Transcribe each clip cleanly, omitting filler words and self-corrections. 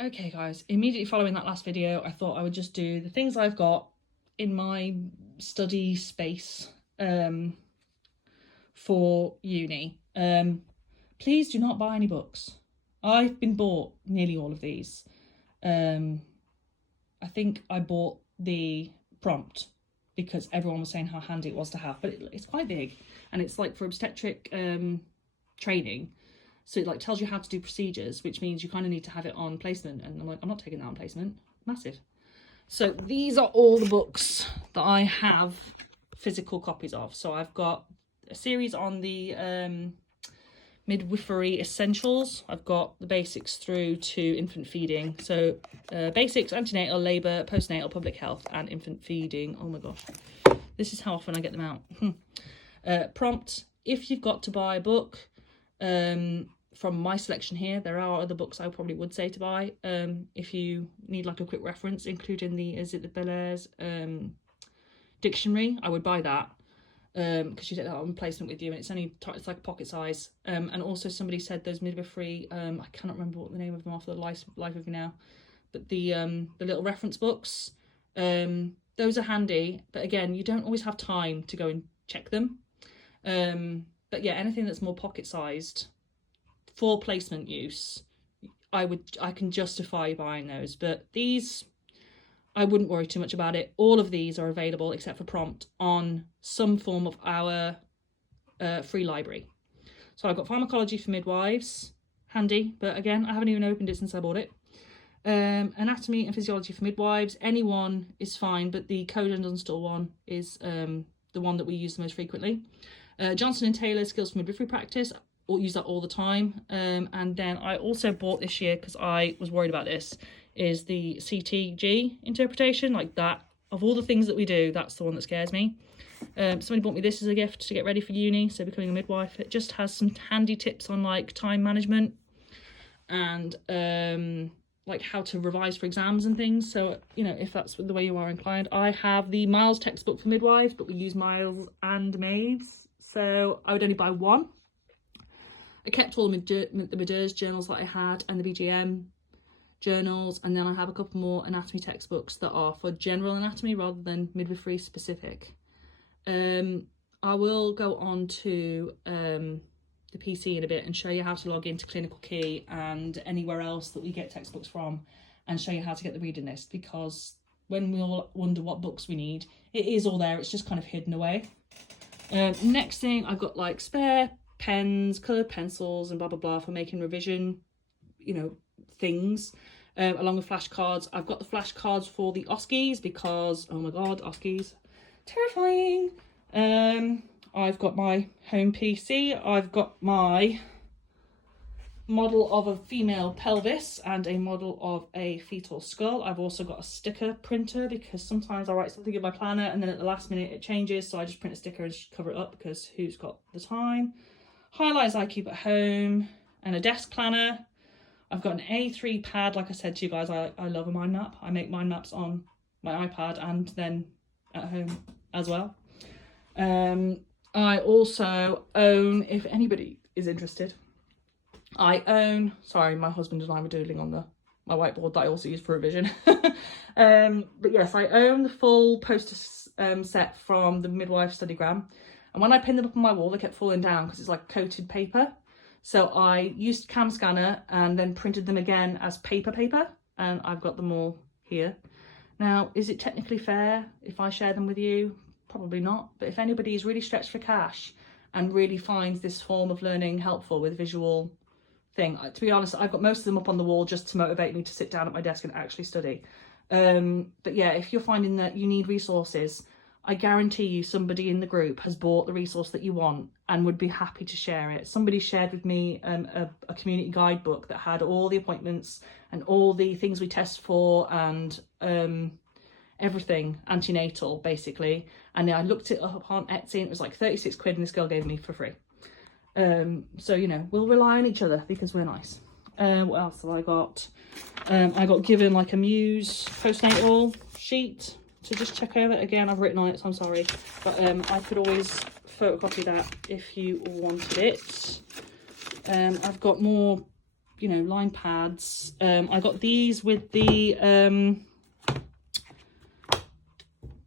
Okay guys, immediately following that last video, I thought I would just do the things I've got in my study space for uni. Please do not buy any books. I've been bought nearly all of these. I think I bought the prompt because everyone was saying how handy it was to have, but it's quite big and it's like for obstetric training. So it like tells you how to do procedures, which means you kind of need to have it on placement. And I'm like, I'm not taking that on placement. Massive. So these are all the books that I have physical copies of. So I've got a series on the midwifery essentials. I've got the basics through to infant feeding. So basics, antenatal, labour, postnatal, public health, and infant feeding. Oh my gosh. This is how often I get them out. Prompt, if you've got to buy a book, from my selection here, there are other books I probably would say to buy if you need like a quick reference, including the Bellairs dictionary. I would buy that because you take that on placement with you, and it's only it's like pocket size. And also somebody said those midwifery, I cannot remember what the name of them off the life of me now, but the little reference books, those are handy, but again, you don't always have time to go and check them. But yeah, anything that's more pocket sized for placement use, I can justify buying those. But these, I wouldn't worry too much about it. All of these are available except for prompt on some form of our free library. So I've got pharmacology for midwives, handy, but again, I haven't even opened it since I bought it. Anatomy and physiology for midwives, any one is fine, but the Code and Dunstall one is the one that we use the most frequently. Johnson and Taylor skills for midwifery practice, I'll use that all the time. And then I also bought this year, because I was worried about this, is the CTG interpretation. Like that, of all the things that we do, that's the one that scares me. Somebody bought me this as a gift to get ready for uni, so becoming a midwife. It just has some handy tips on like time management and like how to revise for exams and things. So, you know, if that's the way you are inclined. I have the Miles textbook for midwives, but we use Miles and Maids, so I would only buy one. I kept all the Medurs journals that I had and the BGM journals, and then I have a couple more anatomy textbooks that are for general anatomy rather than midwifery specific. I will go on to the PC in a bit and show you how to log into Clinical Key and anywhere else that we get textbooks from, and show you how to get the reading list, because when we all wonder what books we need, it is all there, it's just kind of hidden away. Next thing, I've got like spare pens, coloured pencils and blah blah blah for making revision, you know, things, along with flashcards. I've got the flashcards for the OSCEs because, oh my god, OSCEs, terrifying. I've got my home PC, I've got my model of a female pelvis and a model of a fetal skull. I've also got a sticker printer because sometimes I write something in my planner and then at the last minute it changes, so I just print a sticker and cover it up because who's got the time. Highlighters I keep at home, and a desk planner. I've got an A3 pad. Like I said to you guys, I love a mind map. I make mind maps on my iPad and then at home as well. I also own, if anybody is interested, I own, sorry, my husband and I were doodling on my whiteboard that I also use for revision. But yes, I own the full poster set from the Midwife Studygram. And when I pinned them up on my wall, they kept falling down because it's like coated paper. So I used Cam Scanner and then printed them again as paper, and I've got them all here. Now, is it technically fair if I share them with you? Probably not. But if anybody is really stretched for cash and really finds this form of learning helpful with visual thing, to be honest, I've got most of them up on the wall just to motivate me to sit down at my desk and actually study. But yeah, if you're finding that you need resources, I guarantee you somebody in the group has bought the resource that you want and would be happy to share it. Somebody shared with me a community guidebook that had all the appointments and all the things we test for and everything antenatal basically. And I looked it up on Etsy and it was like 36 quid and this girl gave me for free. So, you know, we'll rely on each other because we're nice. What else have I got? I got given like a Muse postnatal sheet to just check over. Again, I've written on it, so I'm sorry, but I could always photocopy that if you wanted it. I've got more you know, line pads. I got these with the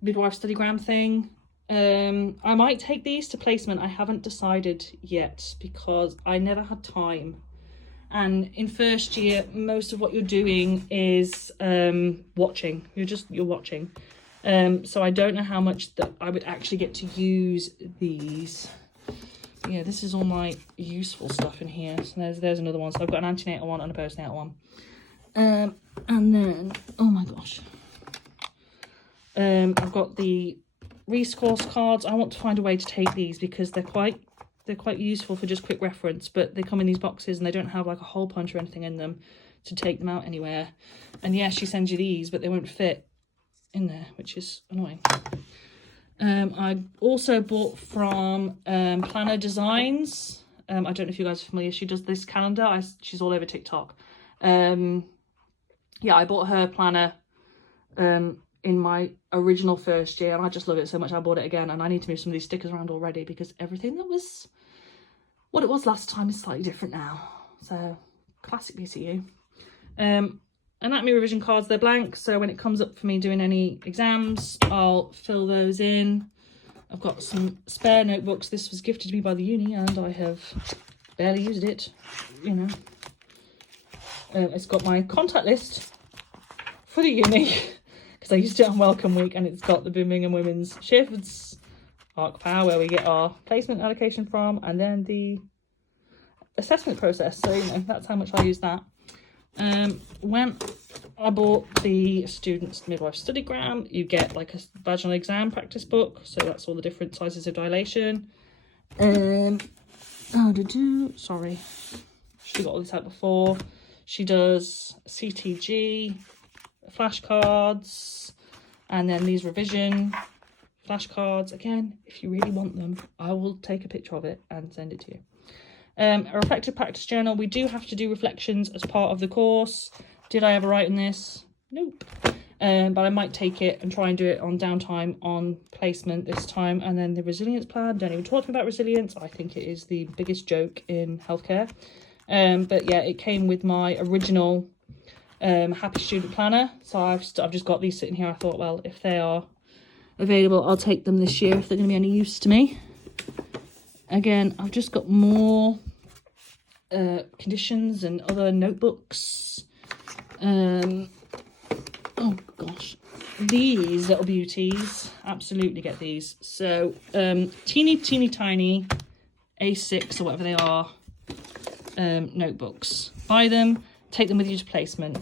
midwife studygram thing. I might take these to placement. I haven't decided yet because I never had time. And in first year, most of what you're doing is watching. You're watching. So I don't know how much that I would actually get to use these. Yeah, this is all my useful stuff in here. So there's another one. So I've got an antenatal one and a postnatal one. And then, oh my gosh. I've got the Resource cards. I want to find a way to take these because they're quite useful for just quick reference, but they come in these boxes and they don't have like a hole punch or anything in them to take them out anywhere. And yeah, she sends you these, but they won't fit in there, which is annoying. I also bought from Planner Designs. I don't know if you guys are familiar. She does this calendar. She's all over TikTok. Yeah, I bought her planner in my original first year, and I just love it so much I bought it again, and I need to move some of these stickers around already because everything that was what it was last time is slightly different now. So classic BCU. Anatomy revision cards, they're blank, so when it comes up for me doing any exams, I'll fill those in. I've got some spare notebooks. This was gifted to me by the uni and I have barely used it, you know. It's got my contact list for the uni because I used it on Welcome Week, and it's got the Birmingham Women's Shifts, ARC Power, where we get our placement allocation from, and then the assessment process. So, you know, that's how much I use that. When I bought the Students Midwife Studygram, you get like a vaginal exam practice book, so that's all the different sizes of dilation. Sorry, she got all this out before. She does CTG flashcards, and then these revision flashcards. Again, if you really want them, I will take a picture of it and send it to you. A reflective practice journal. We do have to do reflections as part of the course. Did I ever write in this? Nope. But I might take it and try and do it on downtime on placement this time. And then the resilience plan. Don't even talk to me about resilience. I think it is the biggest joke in healthcare. But yeah, it came with my original Happy Student Planner. So I've just got these sitting here. I thought, well, if they are available, I'll take them this year if they're going to be any use to me. Again, I've just got more conditions and other notebooks. Oh gosh, these little beauties, absolutely get these. So teeny tiny A6 or whatever they are notebooks. Buy them, take them with you to placement.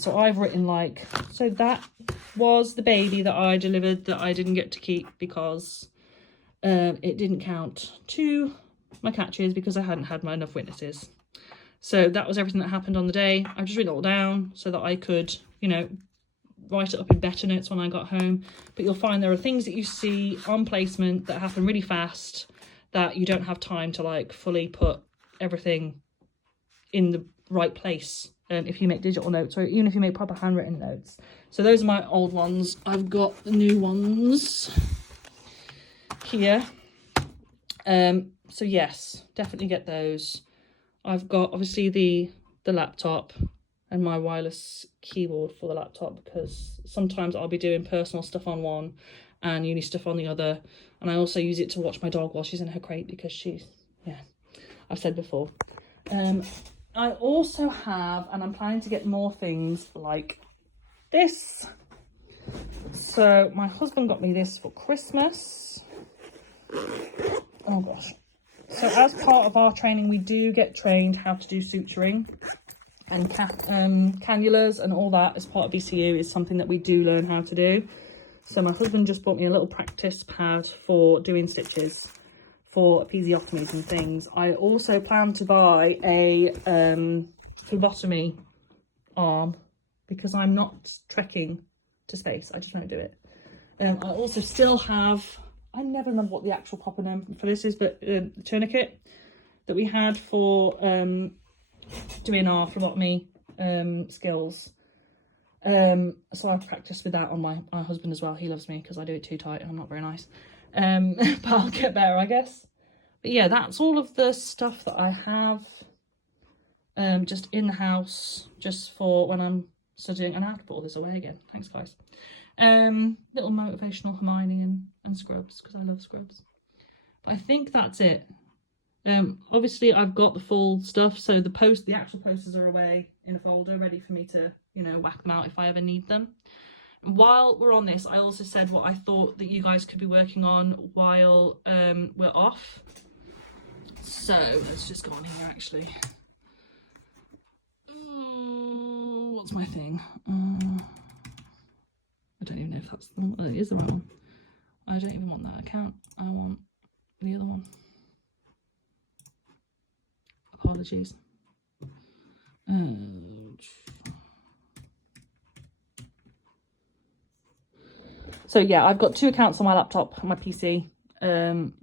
So I've written like, so that was the baby that I delivered that I didn't get to keep because it didn't count to my catches because I hadn't had enough witnesses. So that was everything that happened on the day. I've just written it all down so that I could, you know, write it up in better notes when I got home. But you'll find there are things that you see on placement that happen really fast that you don't have time to like fully put everything in the right place if you make digital notes, or even if you make proper handwritten notes. So those are my old ones. I've got the new ones here. So yes, definitely get those. I've got obviously the laptop and my wireless keyboard for the laptop because sometimes I'll be doing personal stuff on one and uni stuff on the other, and I also use it to watch my dog while she's in her crate because she's, yeah, I've said before. I also have, and I'm planning to get more things like this. So my husband got me this for Christmas. Oh gosh. So as part of our training, we do get trained how to do suturing, and cannulas and all that as part of BCU is something that we do learn how to do. So my husband just bought me a little practice pad for doing stitches for episiotomies and things. I also plan to buy a phlebotomy arm because I'm not trekking to space. I just won't do it. I also still have, I never remember what the actual proper name for this is, but the tourniquet that we had for doing our phlebotomy skills. So I practice with that on my husband as well. He loves me because I do it too tight and I'm not very nice. But I'll get better, I guess. But yeah, that's all of the stuff that I have. just in the house, just for when I'm studying. And I have to put all this away again. Thanks, guys. Little motivational Hermione and Scrubs, because I love Scrubs. But I think that's it. Obviously I've got the full stuff, so the actual posters are away in a folder ready for me to, you know, whack them out if I ever need them. And while we're on this, I also said what I thought that you guys could be working on while we're off. So let's just go on here actually. What's my thing? I don't even know if that's the, oh, it is the right one. I don't even want that account. I want the other one. Apologies. So yeah, I've got 2 accounts on my laptop, on my PC.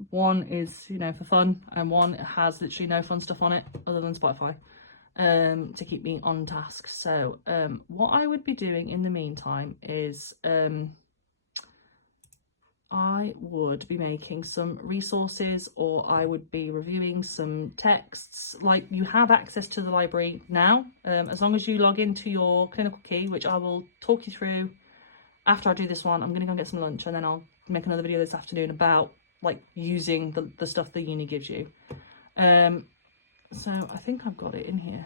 One is, you know, for fun, and one has literally no fun stuff on it other than Spotify, to keep me on task. So what I would be doing in the meantime is I would be making some resources, or I would be reviewing some texts. Like, you have access to the library now, as long as you log into your Clinical Key, which I will talk you through after I do this one. I'm going to go and get some lunch, and then I'll make another video this afternoon about like using the stuff the uni gives you. So I think I've got it in here.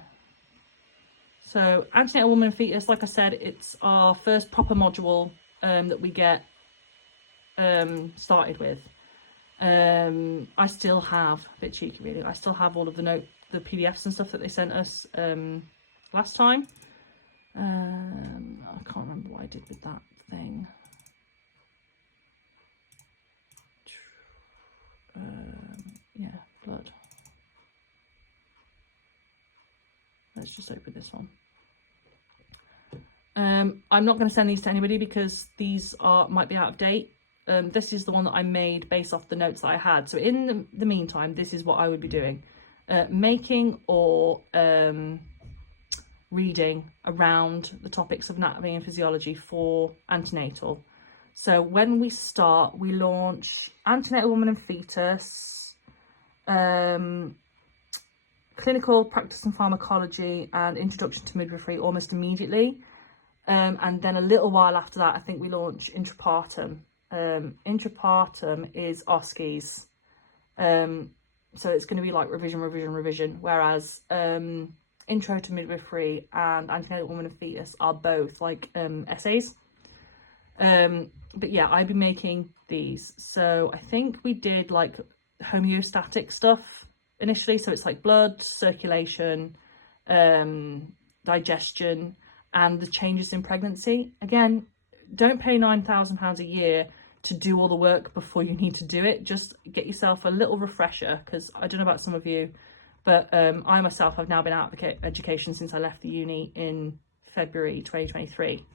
So Antenatal Woman and Fetus, like I said, it's our first proper module that we get started with. I still have, a bit cheeky really, I still have all of the PDFs and stuff that they sent us last time. I can't remember what I did with that thing. Yeah, blood. Let's just open this one. I'm not going to send these to anybody because these might be out of date. This is the one that I made based off the notes that I had. So in the meantime, this is what I would be doing. Making or reading around the topics of anatomy and physiology for antenatal. So when we start, we launch Antenatal Woman and Fetus, Clinical Practice and Pharmacology, and Introduction to Midwifery almost immediately. And then a little while after that, I think we launch Intrapartum. Intrapartum is OSCEs. So it's going to be like revision, whereas Intro to Midwifery and Antenatal Woman and Fetus are both like essays. But yeah, I've been making these. So I think we did like homeostatic stuff initially. So it's like blood, circulation, digestion, and the changes in pregnancy. Again, don't pay £9,000 a year to do all the work before you need to do it. Just get yourself a little refresher, because I don't know about some of you, but I myself have now been out of education since I left the uni in February 2023.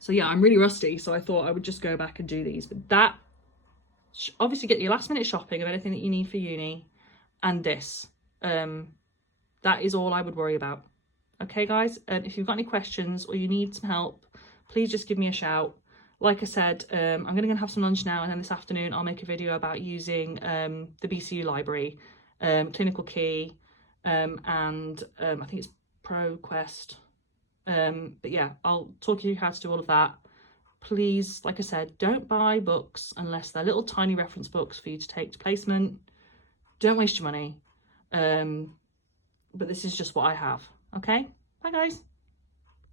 So yeah, I'm really rusty, so I thought I would just go back and do these. But that, obviously get your last minute shopping of anything that you need for uni, and this. That is all I would worry about. Okay guys, if you've got any questions or you need some help, please just give me a shout. Like I said, I'm going to go and have some lunch now, and then this afternoon I'll make a video about using the BCU library, Clinical Key, and I think it's ProQuest. But yeah, I'll talk you through how to do all of that. Please, like I said, don't buy books unless they're little tiny reference books for you to take to placement. Don't waste your money. But this is just what I have. Okay, bye guys.